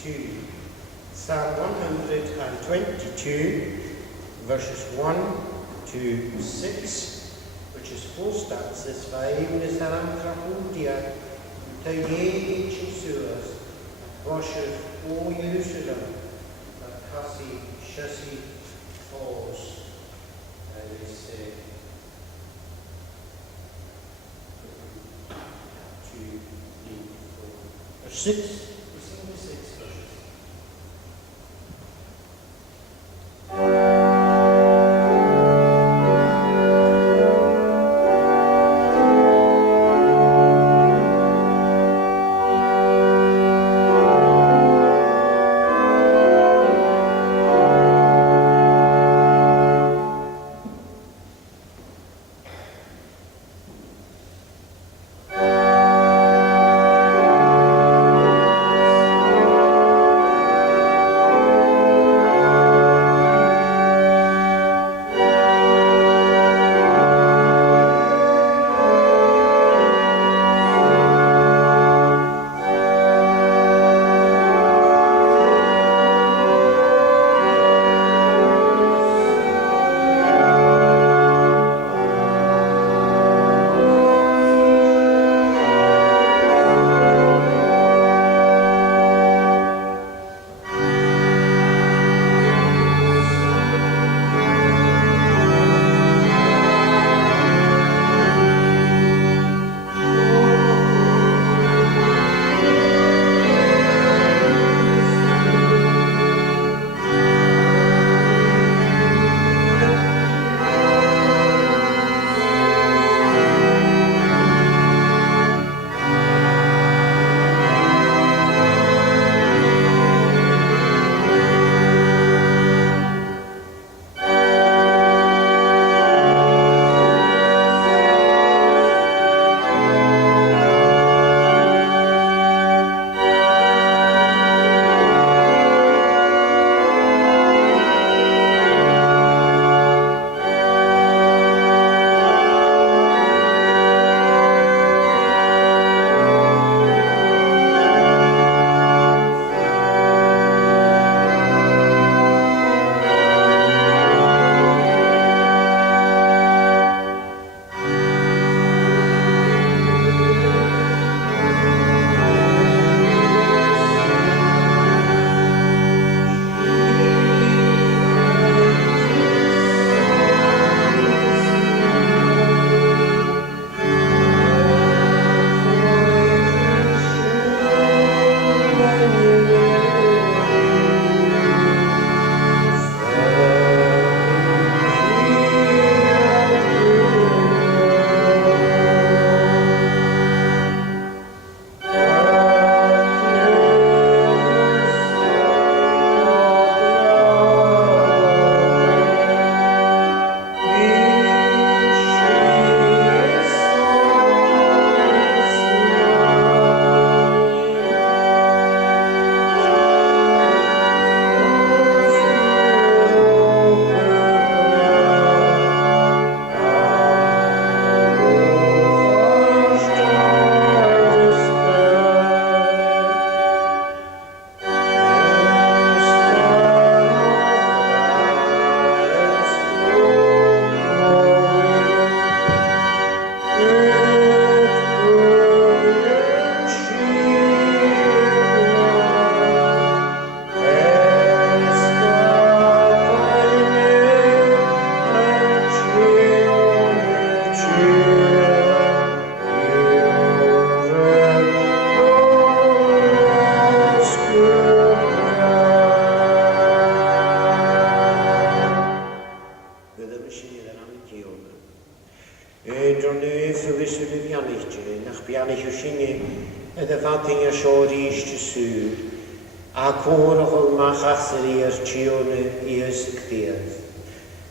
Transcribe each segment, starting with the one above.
Psalm 122, verses 1 to 6, which is 4 stanzas. Vaim is an anthrapudia, to ye Jesus, washer o Jerusalem, Kholosi, Shasi, falls. Verse 6. We sing the 6 verses.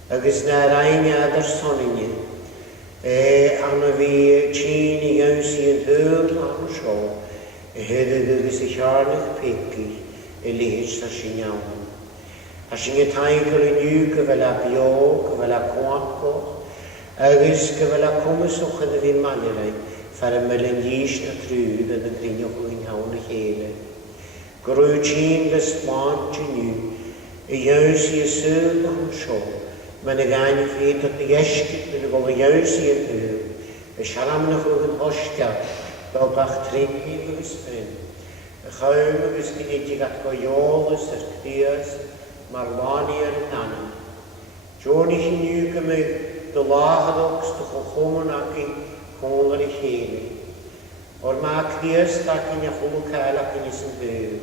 Agus na raine adar soninne, anna vi chini ynsi yn hwyl am sio, hefyd agus I charnach peki, leis sa sin iawn. A sin y taigol yn yw gyfel a bio, gyfel a cwacco, agus gyfel a cwmysoch yn y fi manirai, far y mylen ys na trwydd yn y grinioch yn hawn y chele. Grúchin le sláintinu, Iausi Sul on Shaw, Managani Feet at the Yeshkit, and go Iausi and Hu, a Shalamnahu and Hoshka, Dobach Trinity of his friend. A home of his kinetic at Goyolas, at Clears, Marlani and Nana. Johnny knew the Lahadox to Homonaki, Conley Haley. Or ma Clears taking a Columba Gaelic in his Hu,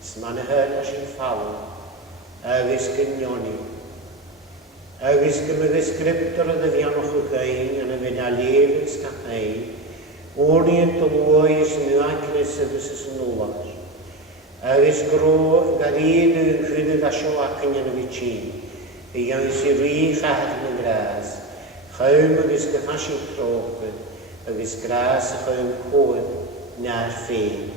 Smanaher as in Fallow. Agus gynioni. Agus gymryd sgriptor y ddyddianwch o gain yn y fynd a lef yn sgapau. Oni yn dylwoi ys nŵacnus ys yn nôlar. Agus gro garid yn chwydydd a sio acyn yn y fytyn. Y iawn sy'n rhi chahad yn y gras. Chawm agus gyffasio crocyn. Agus gras a chawm coed na'r ffein.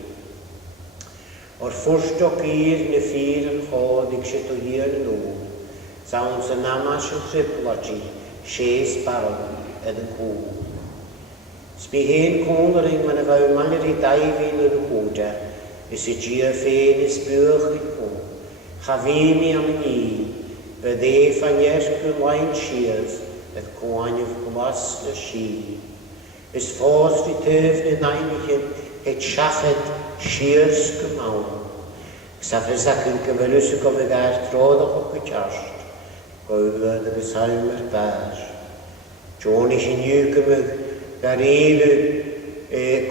O'r ffwrstog i'r na ffyr yn chod i'ch sydd o hir yn ôl, sawn sy'n amas yn triplogi, sies barod edd yn cwl. Sbi hen cwl yr ein ma'n y faw maler i dau fe'n yr hwda, ys y gia ffein ys bwch i'r cwl. Chafein i am yn i, bydde fan ierch gwlaen siers, edd cwaen i'w glas y si. Ys ffos fi tyf na nain i hyn, et siached siers gymawn. Safres ac yn gyfyrus y gofyd ar troddach o gytast, gofyd y gysawn yr bar. John eich yn yw gymig gar eilu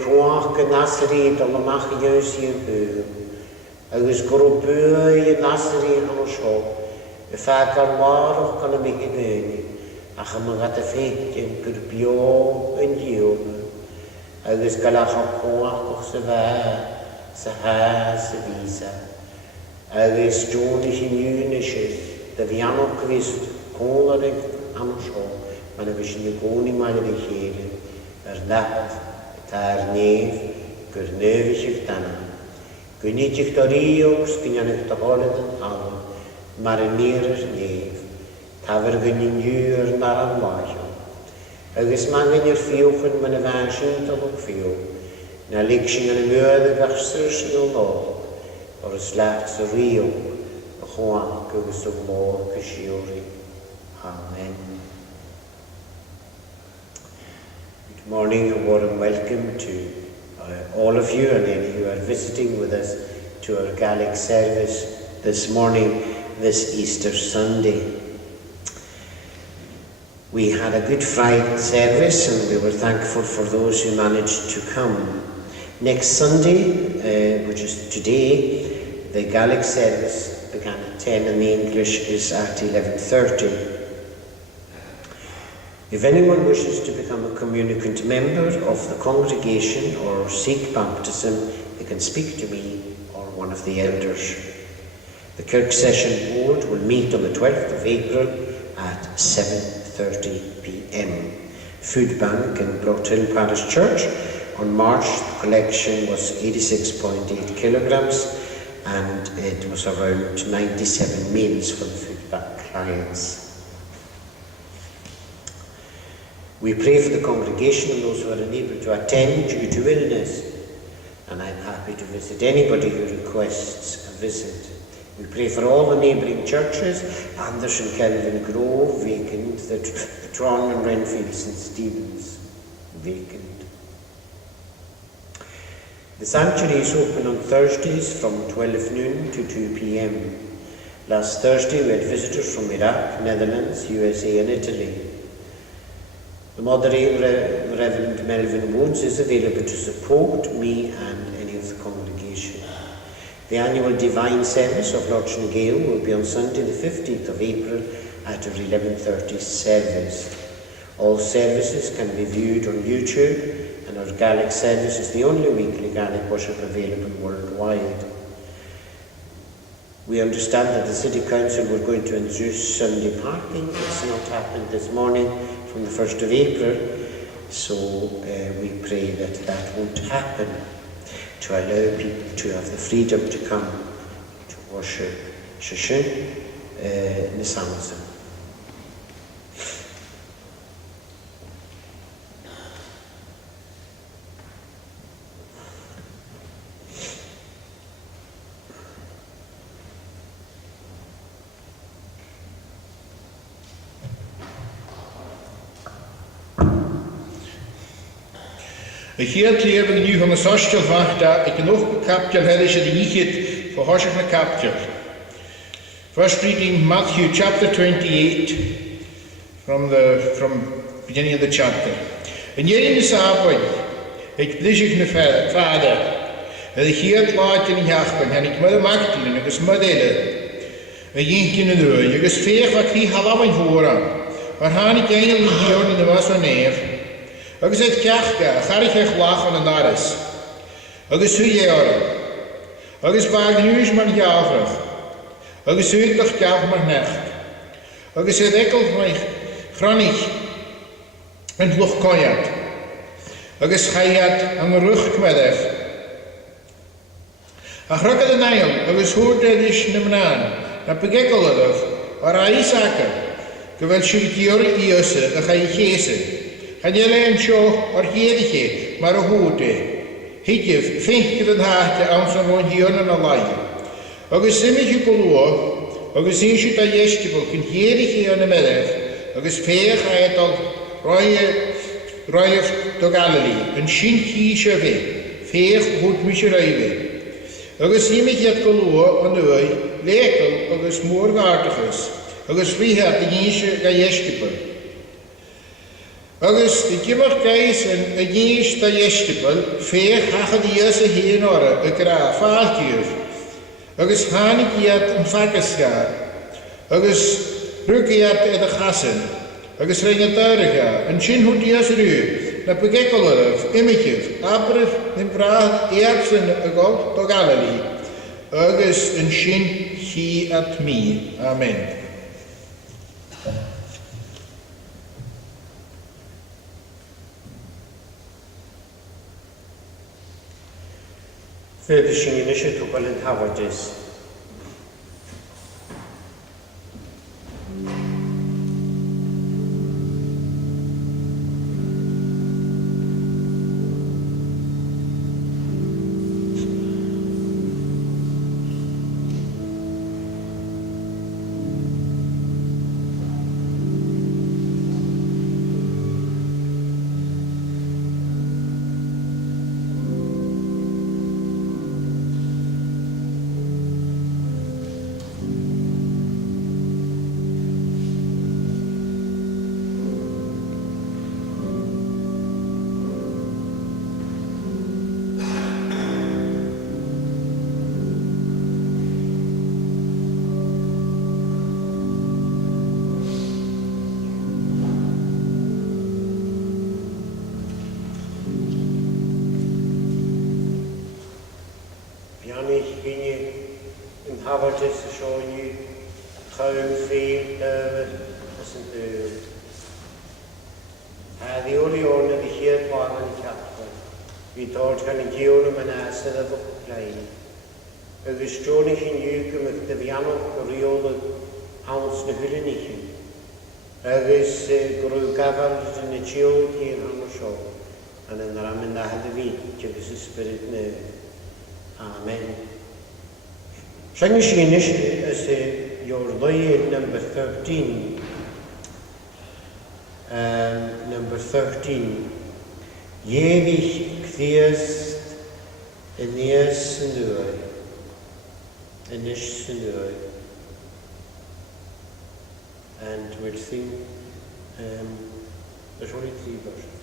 cwach gynasri dal ymach i ywys i'n byw. Agus gwrwbwy i nasri yn o sio, y ffag ar warwch gan y mig i byni, ach am gat y ffeid yn gyrbio yn diwg. Agus galach o cwach o'ch sy fa, sy ha, sy visa. Agus John eich yn yw'n eisiau, dy fi annog gwist cwl ar eich am o sio, ma'n ymwys yn y gwn i mael eich heri, yr nat, ta'r nef, gyr nef eich i'ch dana. Gwynid i'ch doriog, sgynnian i'ch doholed yn hawr, mar yn nir yr nef, tafyr gynny'n yw'r mar am waio. Agus man gynny'r ffiwch yn ma'n y fansyn dolwg ffiw, na lig sy'n yn y mwydd y gachsyr sy'n o log, o'r yslat sy'n riog, y chwag agus o glor gysiori. Amen. Good morning and warm welcome to all of you and any who are visiting with us to our Gaelic service this morning, this Easter Sunday. We had a Good Friday service and we were thankful for those who managed to come. Next Sunday, which is today, the Gaelic service began at 10 and the English is at 11:30. If anyone wishes to become a communicant member of the congregation or seek baptism, they can speak to me or one of the elders. The Kirk Session Board will meet on the 12th of April at 7:30 p.m. Food Bank in Broughthill Parish Church. On March, the collection was 86.8 kilograms and it was around 97 meals for the Food Bank clients. We pray for the congregation and those who are unable to attend due to illness, and I'm happy to visit anybody who requests a visit. We pray for all the neighbouring churches, Anderson, Kelvin, Grove, vacant, the Tron and Renfield, St Stephen's, vacant. The sanctuary is open on Thursdays from 12 noon to 2 p.m. Last Thursday we had visitors from Iraq, Netherlands, USA and Italy. The moderator, Reverend Melvin Woods, is available to support me and any of the congregation. The annual Divine Service of Lodge and Gale will be on Sunday the 15th of April at our 11:30 service. All services can be viewed on YouTube, and our Gaelic service is the only weekly Gaelic worship available worldwide. We understand that the City Council were going to introduce Sunday parking. It's not happened this morning from the 1st of April, so we pray that that won't happen, to allow people to have the freedom to come to worship Shushin Nisansa. Ik heel leven nu van de sostel wacht dat ik nog kaptel had is de niet voor horsig na kaptel. First reading Matthew chapter 28 from beginning of the chapter. En jene sabbat, ik blizzig na vader, en ik heel laat in jachten, en ik moet machtelen, en ik is modellen. En jink in de deur, je is veer wat die halawen horen. Maar gaan ik eigenlijk hier in de was van neer. Ik is het kachka, ga ik echt lachen en daar is. Ik is hoe jaren. Ik is vaak nu is maar javrig. Ik is hoe toch jav maar nacht. Ik is het ekkel van grannig en het lucht kajat. Ik is gajat aan de rug kmedef. Ik rakke de nail, ik is hoort dat is naar benaan. Dat begekkel het waar hij zaken. Geweld je jaren eerste, dan ga je gezen. Ga je alleen zo, waar je maar een hoete. Hitje, vind je het harte aan zo'n rond hier en alleen. Ook is zimmetje koloor, ook is zien je dat jestje, ook in hier in de middag. Ook is veer ga je dan rijden door Galilee. Een schinkje weg, veer goed moet je rijden. Ook is zimmetje het koloor aan de wei, lekker, ook is moorgaardig is. Ook is vrijheid de jeensje ga jestje. Agus de gimmerkeis en a gís da jeistipel, fér hacha di jöse hén ora, a gra fáltjur. Agus hánig iad an fakasgar. Agus rugiad ed a chasen. Agus ringa dairiga, an sin hút jöse rú, na begekkelaraf, imitjuf, abrif, nim brad, eabsen a god do Galilee. Agus an sin hi at mi. Amen. Further singing is to Columba Gaelic. Havert is de show you, Columba Gaelic, as in the only owner the here part and capital. We thought can give them an answer of a plane. It was Johnny in you with the piano, the real house the Villaniki. It was grew gathered in the child here on the show. And then I'm in the head of it, give us a spirit now. Amen. Shangishinish is your day number 13. Number 13. Jewig Christ in Nies en Dui. In Nies en Dui. And we'll sing there's only 3 verses.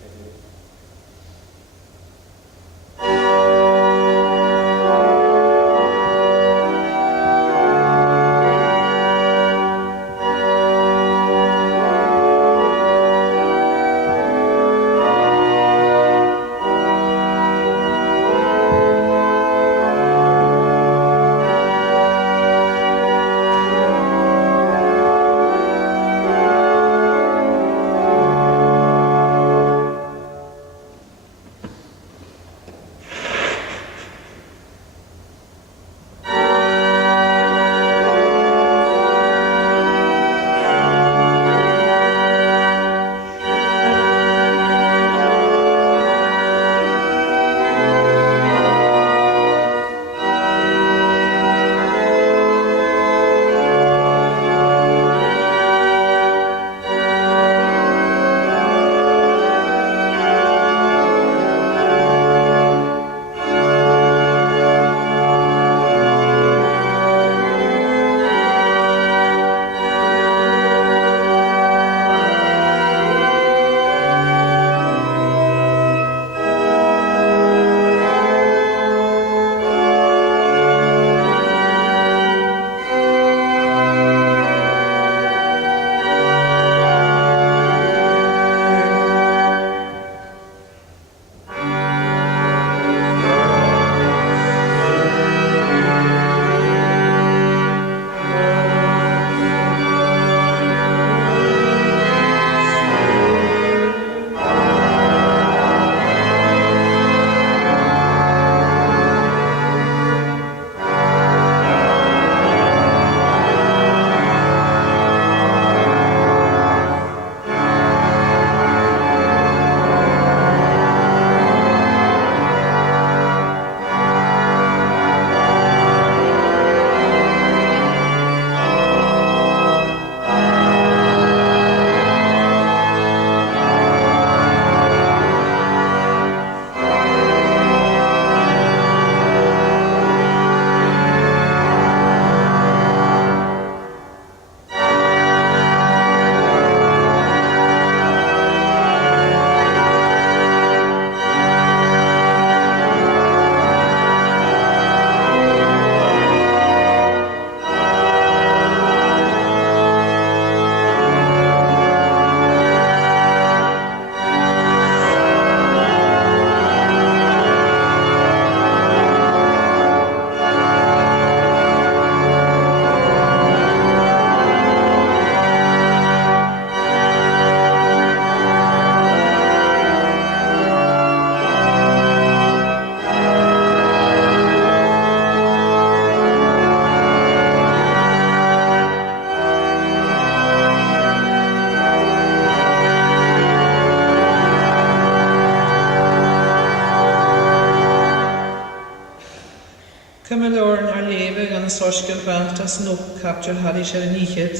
Cymylorn ar lewe gan sorsgil vantas no capture harish nichet.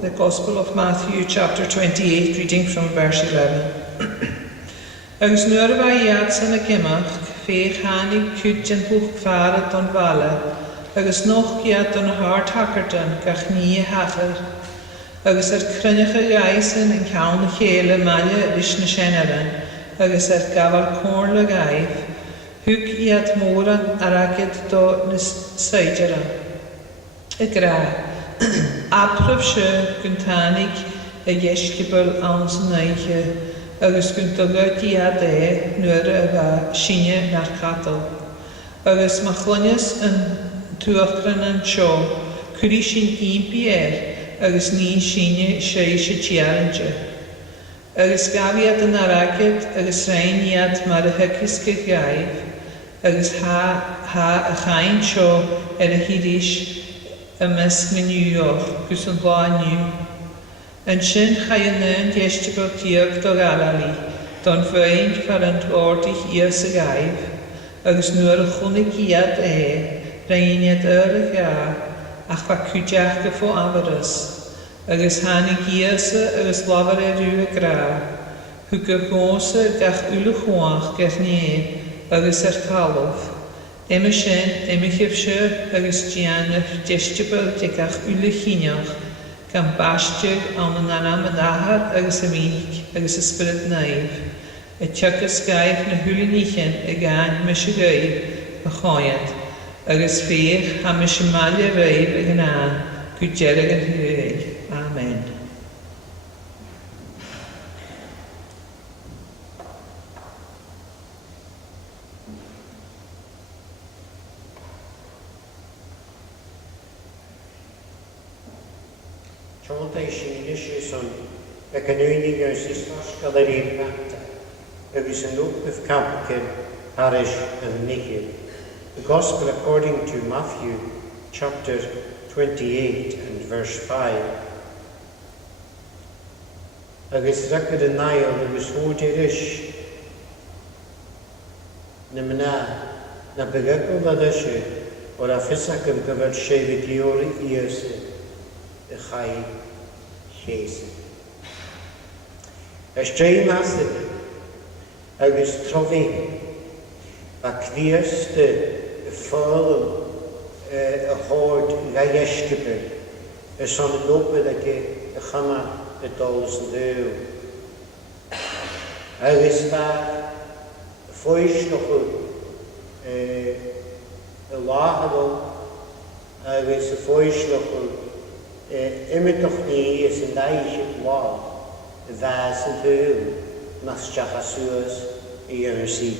The Gospel of Matthew chapter 28, reading from verse 11. Agus nuair a iad san a gimach, fé chanig cúdjan buch fara don vala, agus noch giad don hart hackerdan gach nie hachar. Agus crynnach a gaisan yn cawn y chéle malle rys na senaren, agus gafal corn le gaif, hwg iad moran aragid do na seidiran. Y gra, apraf se gyntanig y iesgybl ans neiche, agus gyntogad iad nuair a fa sinne na'r cadl. Agus machlynys yn tuachran yn sio, cwri sy'n un agus ní sinne sé se tiaranje. Agus gaviad an aragid agus rein iad mar a hecus go gaif, agus ha a chain seo a hirish a mesk me New York gus an blániu. An sin chayann diestigo tiag do Galali, don feint far an tordich ias a gaif, agus nuair a chunig iad rein iad a ga, ach fa cúdeach go fó amaras. Agus hánig giasa agus lafar rú a gra, hu go gósa gach ula chuach ger ní agus calaf. Ime sin, ime chifse agus dianaf distibal de gach ula chineach, gan bastiag an an anam an ahad agus a mínic agus a spirit naif. A tuchas gaif na hula nichin a gan mis a gaif a choyad, agus féch ha mis a malia raif a gana, go jerig an huil. Amen. Tolta sin son a canúnig ar sistas galerín gata, agus an úpif campcin parish and Nichid. The Gospel according to Matthew chapter 28 and verse 5. Agus racad an nail agus hóidir ish na mna na begacol adashe or a fisacum gyfer sefydioli iase y chai llese. Ysdreim asyd agus trofi a cniast y ffôl y hord gaiesgybyr y son yn nobel ag y chama y dols yn ddew. Agus fa ffwys noch y lahadol agus y ffwys noch imitoch ni is yn daich y blad y fas yn ddew mas jach aswas i yrsi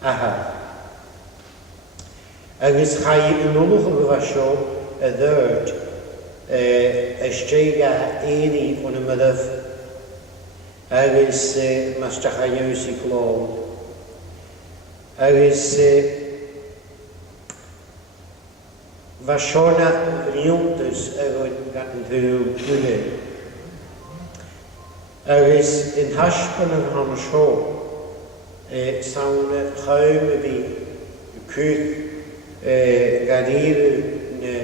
aha. Agus chai yn olwch o gyfasio y ddyrd ysdreiga eiri o'n y myddaf agus mas jach a yrsi glod. Agus fasona riwntus yn gan ddiw gwyle. Agus yn hasban yn hon sio sawn chawm y fi cwth gadir na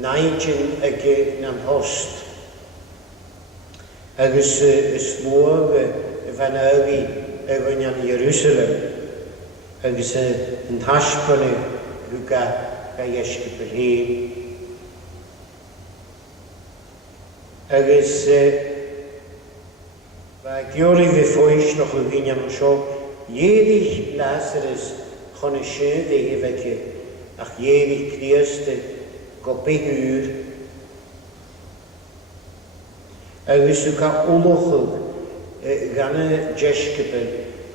naidjin ag na'n host. Agus smwag fan agi yn Jerusalem. Agus yn hasban y ga iesgu per hyn. Agus fa giori fi ffwys noch o gyn am sio iedig Lazarus chon y sydd ei hefyd ach iedig Christ go behŵr. Agus yw ca olwchwg gan y jesgybel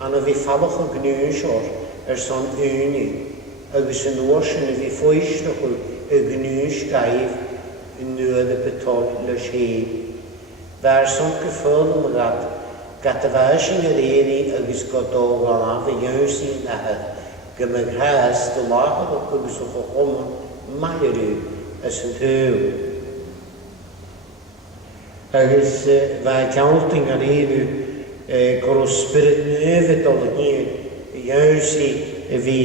an o fi falwch o gnwys o'r son uni. Agus yn oes yn y fi ffwys noch y gnwys gaif yn nŵad y betol lys hyn. Fer son gyffwrdd yn gad gat y fas yn yr eri agus godol gan y ywsi nahad gymygras dy lachad o gybys o chom mairw as yn tyw. Agus fa tiawlting ar eru goro spirit nöfyd o ddyn ywsi y fi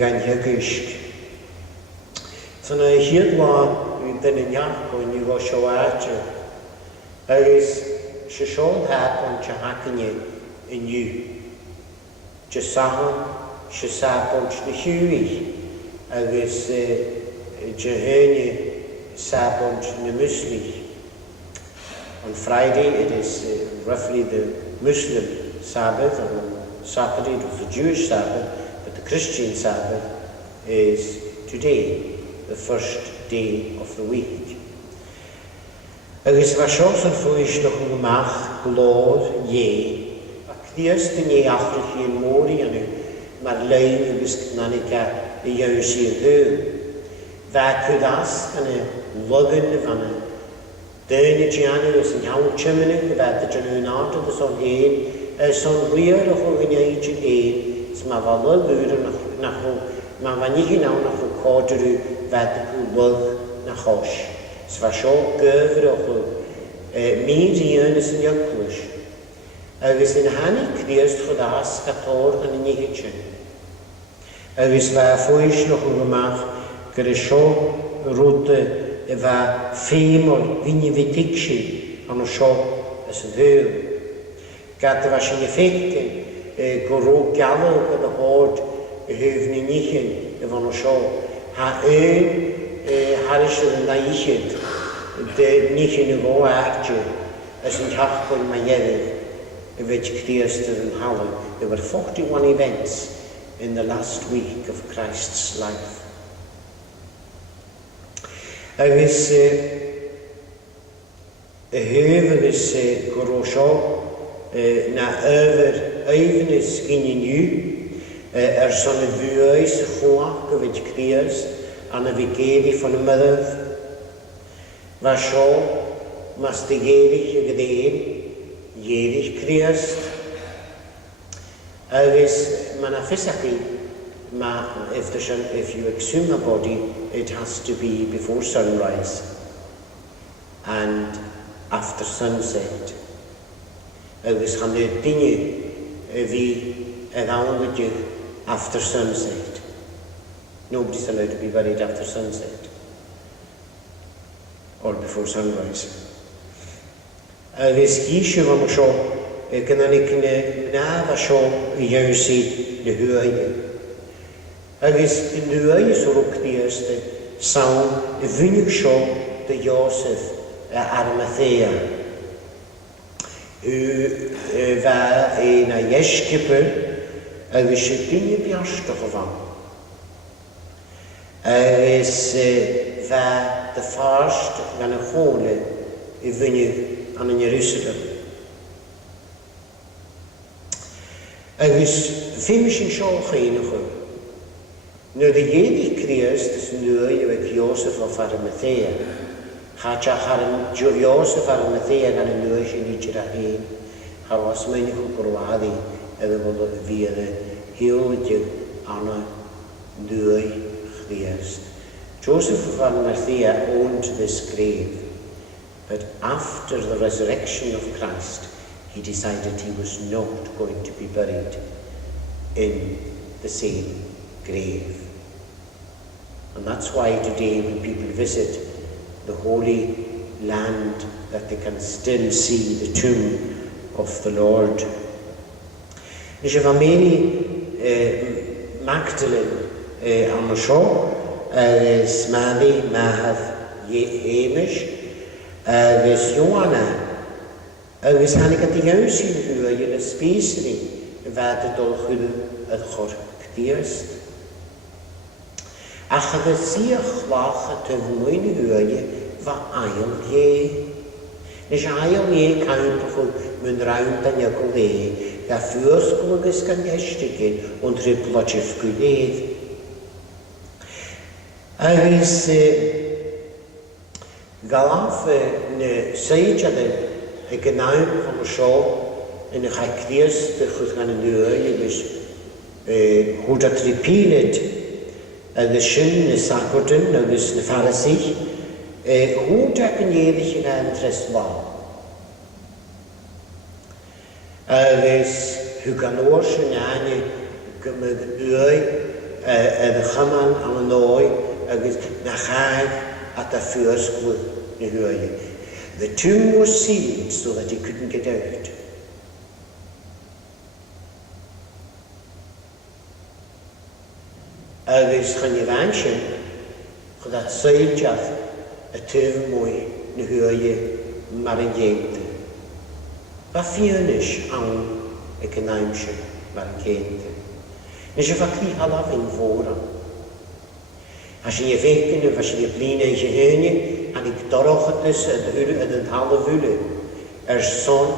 gan hygysg. Tan a hiadlá den in jaach go ní go seo áte. Agus se seol hápon te hacanne inniu. Je sahan, se sápont na hiúí. Agus je hene sápont na musli. On Friday it is roughly the Muslim Sabbath, and on Saturday it was the Jewish Sabbath, but the Christian Sabbath is today, the first day of the week. Agus bha seo san fuis nach an amach glór é, ac díos den é achrach í an mórí anu, mar lein agus nanica I jou sí an hú. Bha cudas gan a lugan van a Dyn Gianni was in iawn chymynig gyda dy dyn nhw'n art oedd son hen, son wir o'ch o'n gynnydd yn hen, so mae fel lygwyr nach o, mae fa ni hynnaw nach o codr yw fed y lyg nach os. So fa sio gyfer o'ch o, mynd I ynys yn ygwys. Agus yn hannu criast chodas gator gan y nihitchen. Agus fa ffwys nach o gymach gyda sio rwyd va fémol vinni vitikshi an seo as an húr. Gata va sin effekten go ró gallo go a hord húfni nichin van seo. Ha haris an naichet de nichin go aartje as an tachkol ma yeri which Christ an Halle. There were 41 events in the last week of Christ's life. Agus höfus goró seo na över öfnis gynnu son y fwys chwach gyfyd Crias an y figedi fan y myddaf. Fa seo mas dy gerich y gydyn, gerich Crias. Agus ma'n affisach if you exhume a body, it has to be before sunrise and after sunset. Agus chan y dynnu fi awn after sunset. Nobody's allowed to be buried after sunset or before sunrise. Agus gysio fan sio, gyda ni na fa sio I iawsi le hwyae. Agus in nuaes o'r Christ sawn y fynig sio dy Joseph Arimathea. Fa na iesgybr agus y dyn biastach o fan. Agus fa dy ffarst gan y chole y fynig an yn Jerusalem. Agus fymys yn sio chynach o. Nu de jedig Christ is nu met Joseph of Arimathea. Gaat je Joseph Arimathea gaan een neusje niet je daarheen. Hij was mijn geprobeerd en we willen via de hele aan een nieuwe Christ. Joseph of Arimathea owned this grave, but after the resurrection of Christ, he decided he was not going to be buried in the same grave. And that's why today when people visit the Holy Land that they can still see the tomb of the Lord. Nisha van Mary Magdalene an y sio is Mary Mahaf Hamish is Joanna is hannig at the house in who are in a spacely that the dolchul at chor Christ. Ach ag siach lach at y fwyn hwye fa ail ie. Nes ail ie campach mynd rawn dan ygol ie, ga ffwrsglwgys gan iestigyn ond rhyblodif gwyledd. Agos galaf na seidjadyn y gynnawm fan y sio yn y chaclias dychwyd gan y nwy agos hwyd at ripilid agus sin na sacrodin agus na Pharisee, hwyd ac yn iedrych yn an treswal. Agus hw gan o'r sy'n ane gymryd wy y chaman am yn oed agus na chaag at a fyrskwood na huaie. The tomb was sealed so that he couldn't get out. Agus chan I bhainse, chud a sailteach a tuamh mwy na huaie mar an géinte. Ba fianis ann ag an aimse mar an géinte. Nes a bha clí halaf in fóra. As je veken of als je blien en je heunje, en ik dorog het dus het halve vule. Son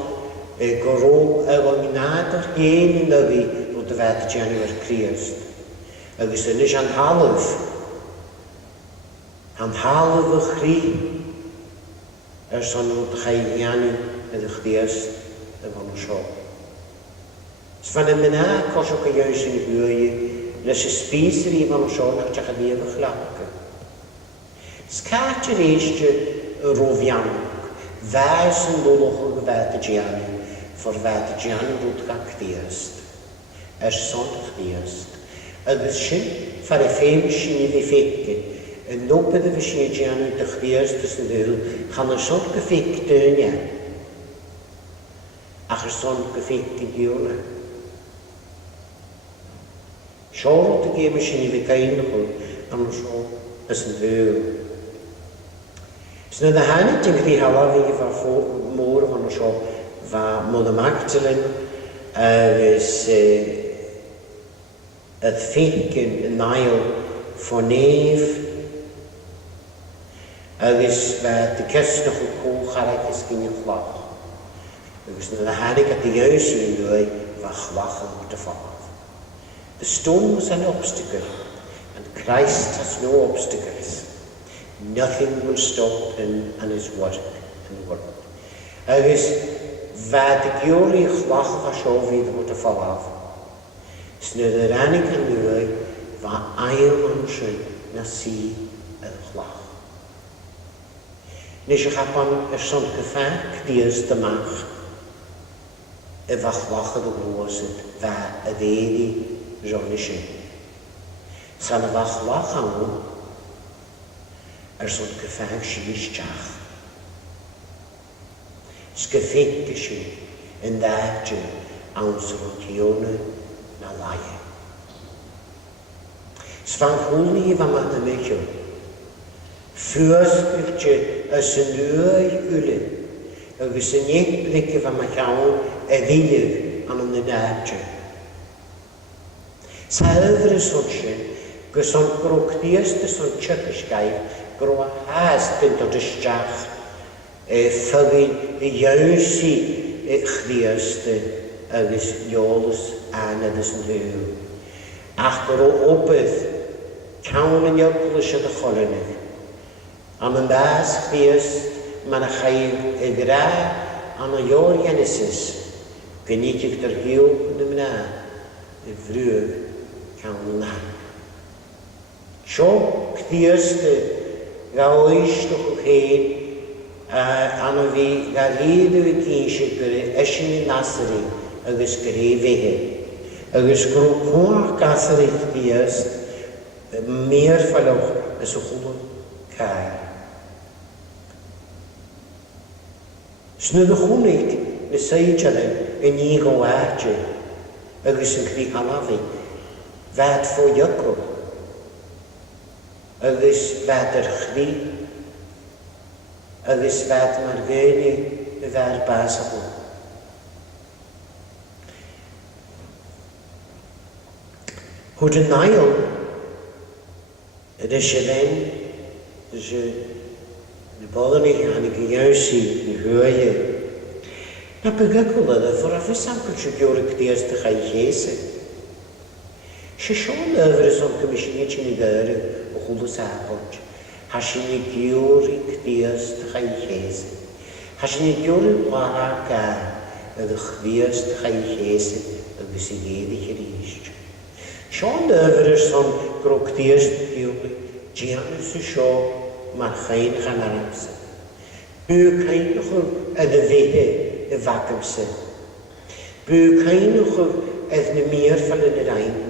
goro nader heen in dat we op de 5 januari Christ. Dus er is aan halve grie. Son op de Gaiani en de Christ en van de school. Dus van een mena kost ook een juist in de uur. Leis is spísaí van seánach teach a bíomh chhlacha. Scáte réiste rovianach, bheis an dulach go bheith Gianni, for bheith Gianni rút gach díast, sonach díast. Agus sin, far a féim sin I bhí féice, an nópad a bhí sin Gianni de díast is an dúil, chan a son go féic dúine, ach son go féic díúna. Seorat a géime sin I bhí cainachú an seo as an bhúil. Is na a haine tin grí halahí bhar mór an seo bha Mother Magdalene agus a féicin an nail fornéamh agus bheit de cysnach ó cócharach is gine chlach. Agus na a haine at the jausú nuai bha chlach de fáth. The stone was an obstacle, and Christ has no obstacles. Nothing will stop him and his work and work. Agus bheit a giúirí chlach a seo bhíad go a fallaf. Sna the rannig an nuai bha ail an sin na sí a chlach. Nis a chapan son gefach díos damach a bha chlach a glósid bheit a dédi Johnny sin. San a bach lach an son gefach síisteach. Sgefeice sin in dáte an rotione na laie. Svan húlí bha mat a mecho. Fúascuilte as an nuai ule, agus an éblikke bha machaun a bhíliv an na dáte. Salver is son sin, gus son grochdíast son tjökisgaif, gro a haast bint o dysteach, fagin I jausi chdiast agus jolus anadus yn hwyl. Ach gro opydd, cawn yn ioglus yn y cholinig. Am yn bas chdiast, man a chael y gra an o ior genesis, gynig ag dyr hiw yn ymna, y frwg. Cawn na. Sio cdiast ga oistoch o chyn an o fi ga rhaid o gynsio gyda eisiau I nasari agus gyda fehe. Agus gro cwach gasar I cdiast meer falwch as o chwlwch cael. Snydd o chwnig na seidjalen yn I go aadje agus yn cdi halafi. Vat voor Jacob. Agus vat chri. Agus vat margeni ver basabo. Hoe de nail. Het is je wen. Dus de ballen gaan ik juist zien. Die hoor je. Dat begekelde dat voor een versamkeltje bjork die eerste ga je gezen. She shown over some commission in the o Kholosi approach. Hashini giori kdias de khayes. Hashini giori wahaka de khdias de khayes de bisigedi khirish. Shown over some krokdias giori Giannis show maar geen ganarams. Bu kain nog de wete de vakumse. Bu kain nog de meer van de rein.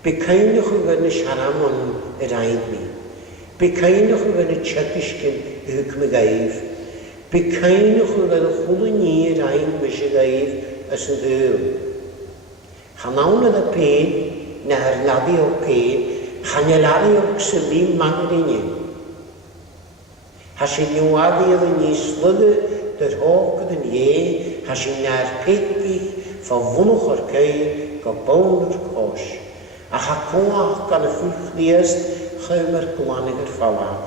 Becainach yn gynnu siaramon yr ein mi. Becainach yn gynnu tsygisgyn y hwg my gaif. Becainach yn gynnu chwlw ni yr ein mysio gaif ys yn dwyl. Chanawn yna pen, na hyrnadu o pen, chanelari o gsymyn mangrinyn. Hasyn niwadu yna ni slwydde dyr hog ydyn ie, hasyn na'r pegich fa fwnnwch o'r cael go bawn o'r cos. A cha cwach gan y ffwlchdiast chym yr gwanig yr ffalaf.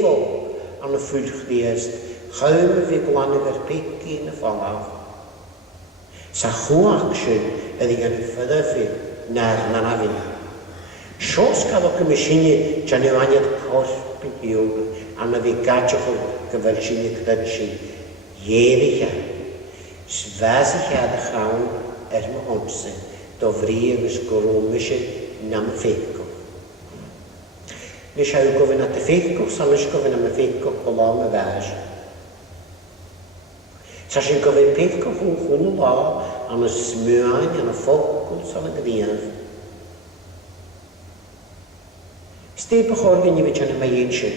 Fog an y ffwlchdiast chym fi gwanig yr pegi yn y ffalaf. Sa chwach sy'n ydy gan y ffyddafi na'r nanafin. Sios cafodd gymysini jan i waniad corp yn biwg an y fi gadioch o gyfelsyn i gydynsi. Ieddi cha. Sfas i cha dy chawn my honse do fri agos gwrwmysio nam y ffeicgo. Nes yw gofyn at y ffeicgo, sal ys gofyn am y ffeicgo golom y fas. Sa sy'n gofyn ffeicgo chwn y la am y smwain am y ffocl sal y gyddiaf. Steb o'ch organ i fi chan yma ein sy'n.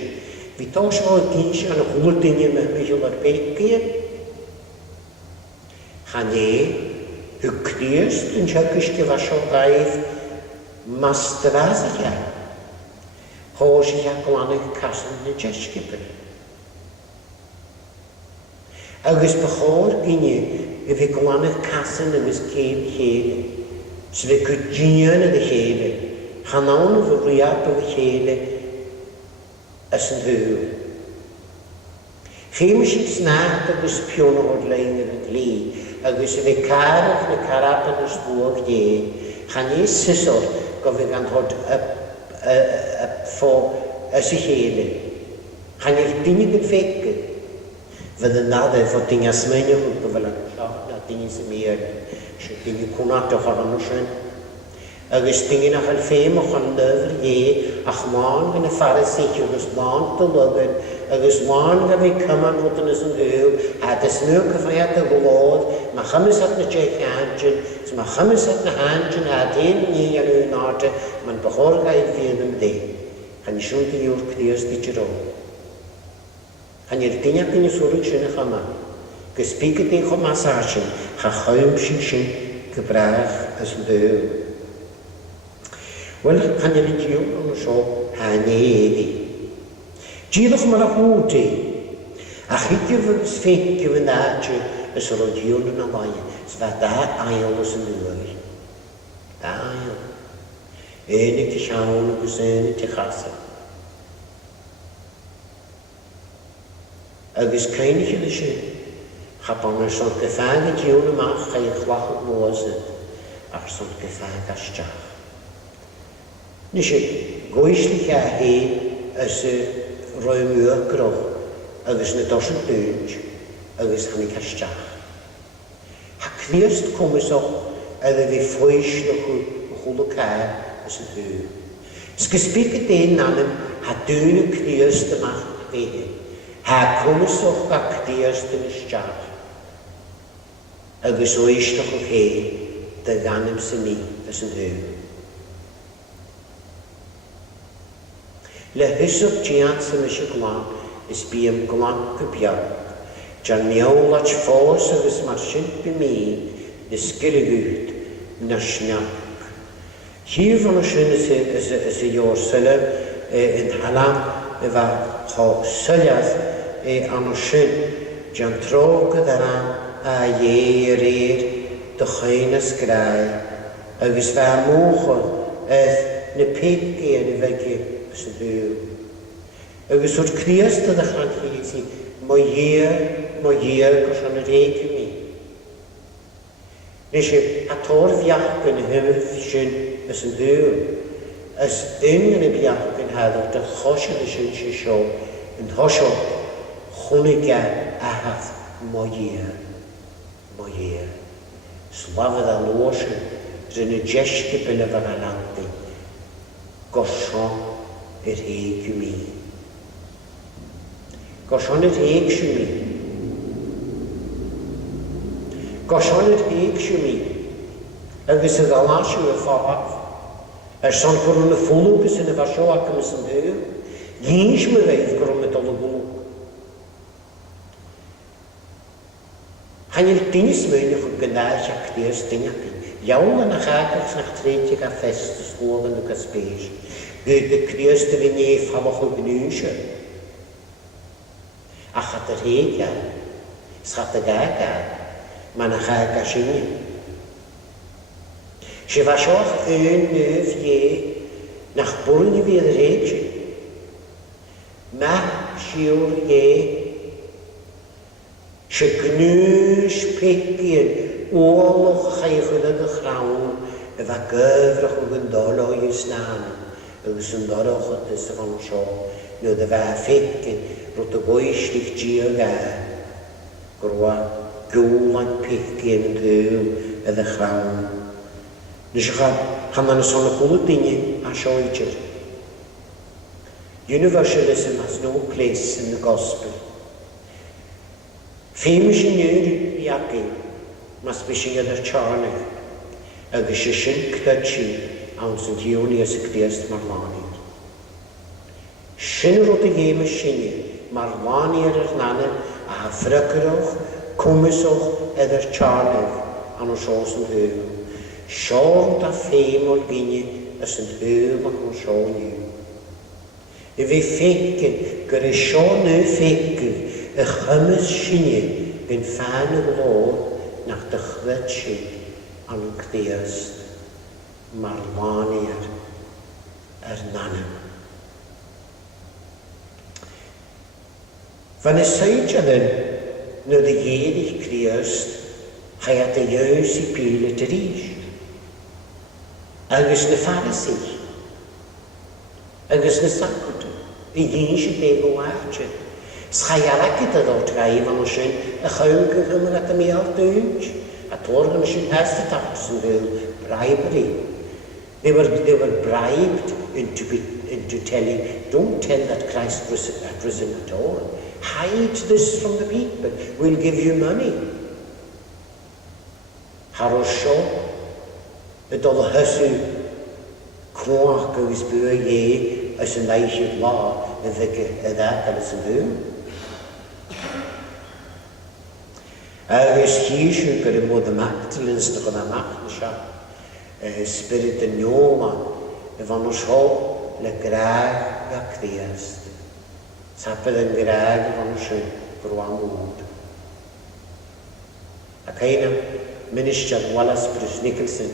Fi tos o gynsi an y chwlw dyn yma mysiol ar beicgi. Chan hwgdiast yn siagwys gyfasio gaif mastras i cha. Hos i cha gwanig casan yn jesgybr. Agos bychor gyni y fi gwanig casan yn ysgeib chele. So fi gwydgian yn y chele. Chanawn y fwriab yn y chele ys yn hwyl. Chym sy'n snart agos pion o'r lein yn y gli. Agos y fi carach na carab yn ysbwag de. Chan i sysor gofyn gan hod y ffo ys y chele. Chan i'r dynig yn ffegyd. Fydd yn nadau fod dyng asmenio hwnnw fel yn siarad na dyng sy'n mir. Sy'n dyng cwnat o choron o sy'n. Agos dyngyn ach yn ffeim o'ch yn lyfr ach ma'n gan y pharisich agos ma'n dylygyn agos ma'n gan fi cyman fod yn ysyn hwyl a dysnw cyfriad y glod ma chymys at na jech hangen ma chymys at na hangen a dyn ni an yw'n arte ma'n bychor gael fi'n ym de chan i siwn di yw'r cdios di gyro chan i'r dyniad dyn i sŵrwg sy'n eich yma gys big y dyn chod mas asyn cha chawm sy'n gybrach ysyn hwyl. Wel, chan i'n diw yn y sio hane eddi. Diolch mar a hwti. A chydig fydd sfeig yw yn adju ys o'r diwn yn y lai. Sfa da ail ys yn yw'r. Da ail. Enig ti siawn agos enig ti chasa. Agos cainig yw ddysgu. Chapon yr son gyffag y diwn ymach a i'n chlach o glosyd. Ar son gyffag asjach. Nes i goeslich a hyn ys roi mwyr groch agos na dos yn dynj agos han i castach. Ha cniast cwmys o'ch edrych fi ffwys na chwl o cael ys yn hwyr. Sgysbig y dyn nanem ha dyn y cniast ymach fehe. Ha cwmys o'ch a cniast yn ysjach. Agos oes na chwch hyn dy ganem sy'n ni ys yn hwyr. Le hysog diant sy'n eisiau glan, ys bi am glan gybiad. Jan miawl at ffos agos mar synt by mi, nes gyrigwyd na sniap. Hif o'n sy'n ys y yw'r sylw yn halam efo cho syliad an o sy'n jan tro gydaran a yr dy chyn ysgrau agos fe amwchol na pegi yn y fegi sy'n byw. Agos o'r criast ydych chan chi si, mo i'r gos o'n yr eig i mi. Nes i ator fiach yn y hymydd sy'n sy'n byw. As yn y fiach yn heddwch dy chosio dy sy'n sy'n sio, yn hosio chwniga ahaf mo i'r. Slafydd a lwysyn, rydyn y jesgi byle fan a landi. Gosion yr eig yw mi. Gosion yr eig yw mi. Gosion yr eig yw mi. Agos y ddalas yw y ffordd. Son gwrwn y ffwlwg ys yn y fasio ac ym ysyn dyw. Gynch mi reif gwrwn y dolwg. Han il dynis mewn i'ch gynnall ac dias dyniapi. Iawn yn achagach nach tretig a festus gwog yn y gasbeis. Gyd y crios dy fi nef hamach o gnwysio. Ach at yr hegia, schat y gaga, ma'n achagach sy'n. Se vasioch yn nöf je nach bwrn i fi yr hegia. Ma siwr je se gnwys pegin oorlog gegeven de grauw en wat geurig ook een dollar is naam. Er is een dollar tussen van zo. Nu de waar fikken, rot de boys ligt hier gaan. Groa, goelang pikken en deel en de grauw. Dus je gaat dan zo'n goede dingen aan zoietje. Universalism has no place in the gospel. Famous in you, Yaki. Mas bysing ydy'r charne, agos y sy'n cdydsi awn sy'n diwni as y gdiast marlani. Sy'n rwyd y iem y sy'n marlani ar yr nanen a ffrygyrwch, cwmyswch ydy'r charne an o sios yn hyw. Siôn da ffeim o'r gynnu as yn hyw ac o'n siôn yw. Y fi ffegyn gyda siôn y ffegyn y chymys sy'n gyn fan y glod nach de chwetsi an gdiast marlani'r nanen. Van y seid ydyn nhw de jedig criast chai at y ieus I pil et rys. Agus na Pharisi. Agus na Sancwyd. I gyns y deg o arche. Schajarak het dat rijden van ons een geuken gaan met de meer duins. Het organ is een eerste tax bribery. They were bribed into telling, don't tell that Christ was risen at all. Hide this from the people. We'll give you money. Harosho, het al husu kwak is buur je als een lijstje law en ik dat is een doen. Agus híisiú gur I mód amachtalins na gan amachtan seo spirit an neoma van ons hol le graag a criast. Sapel an graag van ons grwam oed. A cainam Minister Wallace Bruce Nicholson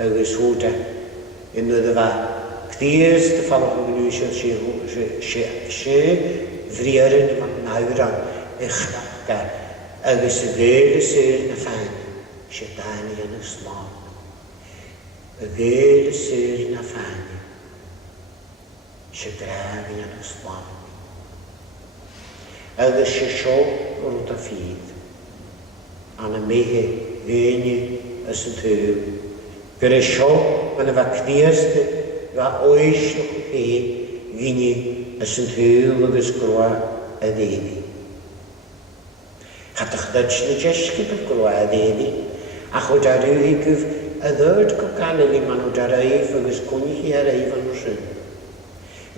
agus hwta in de va criast de falach an gnúisio sé vriarin van nauran ga agus y gael y syr na fan, se dani yn y slog. Y gael y syr na fan, se dragi yn y slog. Agus se sio rwyd a ffydd, an y mehe gynnu ys yn tyw. Gyda sio, yn y fa cdiast, fa oes o'ch pe, gynnu ys yn tyw agus groa y ddeni. Had ych dydyn y jesgyd o glwad eddi, ach o darw I gyf y ddod go galili man o darayf agos gwni hi ar eif an o sy'n.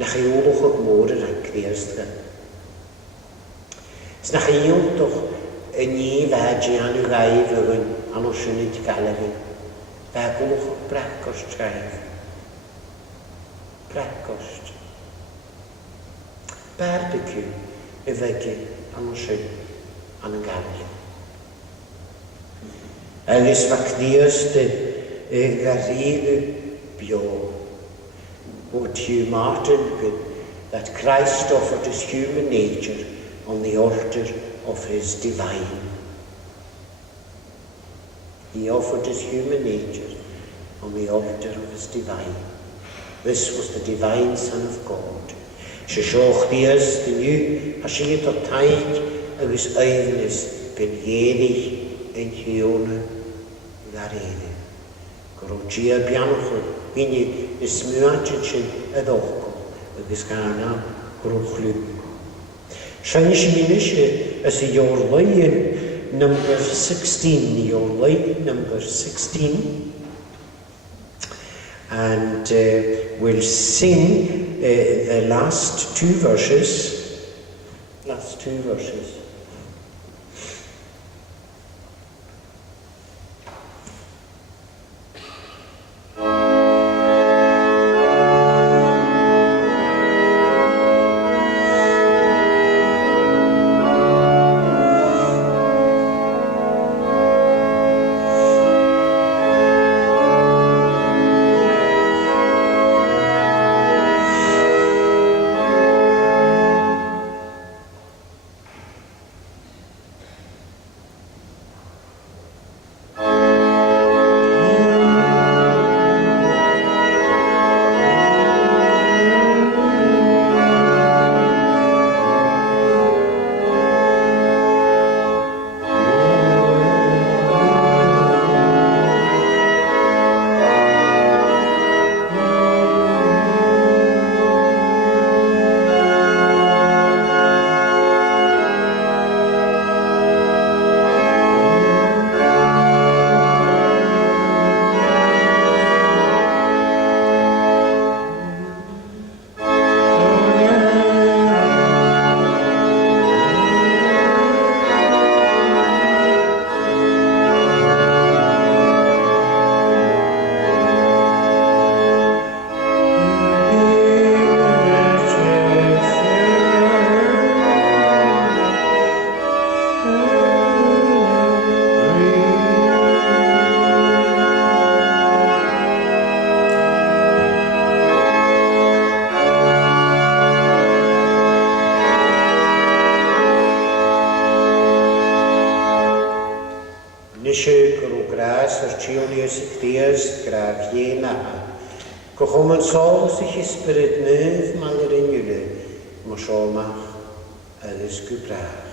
Nach I olwch o'ch môr yr agriast gan. Snach I ywntwch y ni fadji an yw gaif yw'n an o sy'n I galili. Fa gwlwch o'ch bracost gaif. Bracost. Barbecue y fegi an o sy'n. An y galil. Agus fa cdiast garrigu bio. What Hugh Martin could, that Christ offered his human nature on the altar of his divine. He offered his human nature on the altar of his divine. This was the divine Son of God. Se sioch dias the new, a si to taig agus eifnis ben jedig en hione garede. Gorogia bianco, bini is muantchen edoko, agus gana grochlu. Shanish minishe as your lion number 16, your lion number 16. And we'll sing the last two verses. Last two verses. Cochommen sol sich ysbryd nyf mal yr unywle, mos olmach ydys gwbrach.